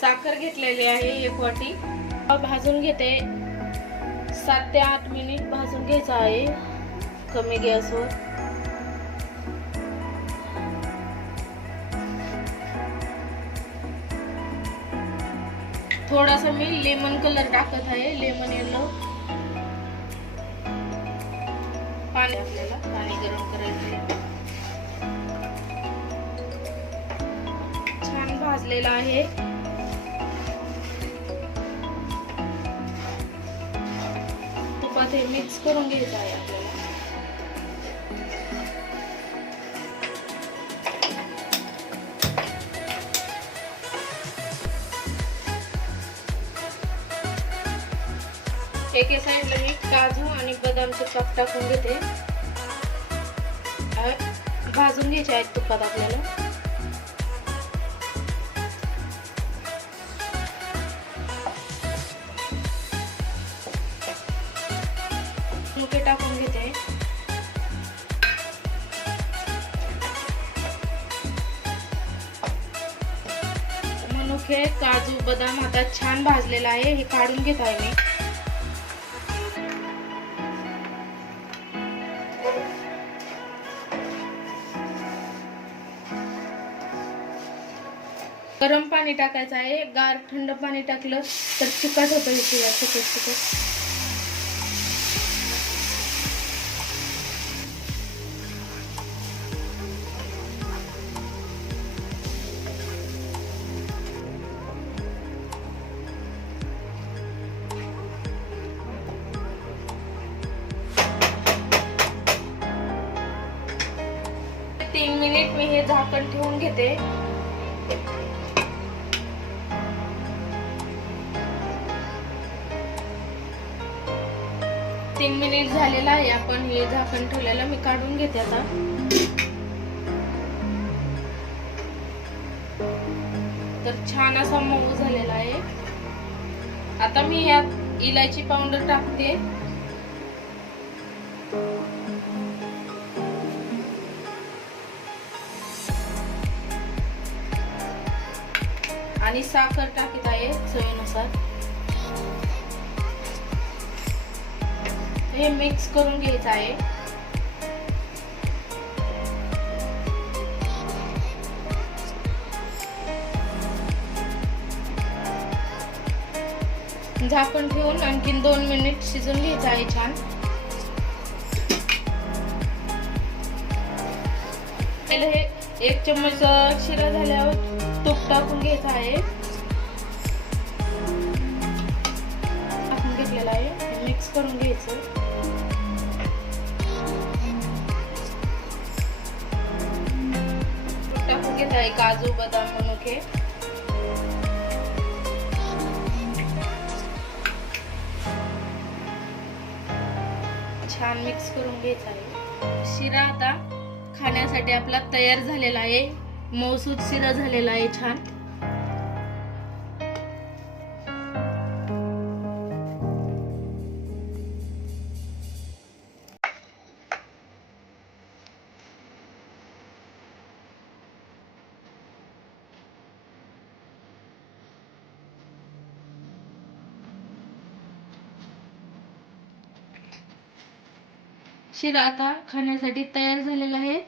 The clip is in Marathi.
साखर घेतलेली आहे एक वाटी. भाजून घेते. सात ते आठ मिनिट भाजून घ्यायचं आहे. कमी गॅसवर. थोडासा मी लेमन कलर टाकत आहे. लेमन येलो पाणी आपल्याला पाणी गरम करायचं छान भाजलेलं आहे. तुपात हे मिक्स करून घ्यायचं आहे आपल्याला. एके साईडला मी काजू आणि बदामचे पाक टाकून घेते. भाजून घ्यायचे आहेत तुपात आपल्याला. मनुके टाकून घेते. मनुके काजू बदाम आता छान भाजलेला आहे हे काढून घेत आहे मी. गरम पाणी टाकायचं आहे गार थंड पाणी टाकलं तर चिकट होतं हे शिरा चिकट चिकट नीट मी हे झाकण ठेवून घेते. तीन मिनिट झालेला आहे आपण हे झाकण ठेवलेलं मी काढून घेते आता. तर छान असा मऊ झालेला आहे. आता मी यात इलायची पावडर टाकते. आणि साखर टाकीत आहे चवीनुसार. हे मिक्स करून घ्यायचं आहे. झाकण ठेवून आणखीन दोन मिनिट शिजून घ्यायचं आहे छान. हे एक चम्मच शिरा झाल्यावर तूप टाकून घ्यायचं आहे. टाकून घेतलेलं आहे. मिक्स करून घ्यायचं. टाकून घेत आहे. काजू बदाम मनुके छान मिक्स करून घ्यायचा आहे. शिरा आता खाण्यासाठी आपला तयार झालेला आहे. मौसूद शिरा झालेला आहे छान. शिरा आता खाण्यासाठी तयार झालेला आहे.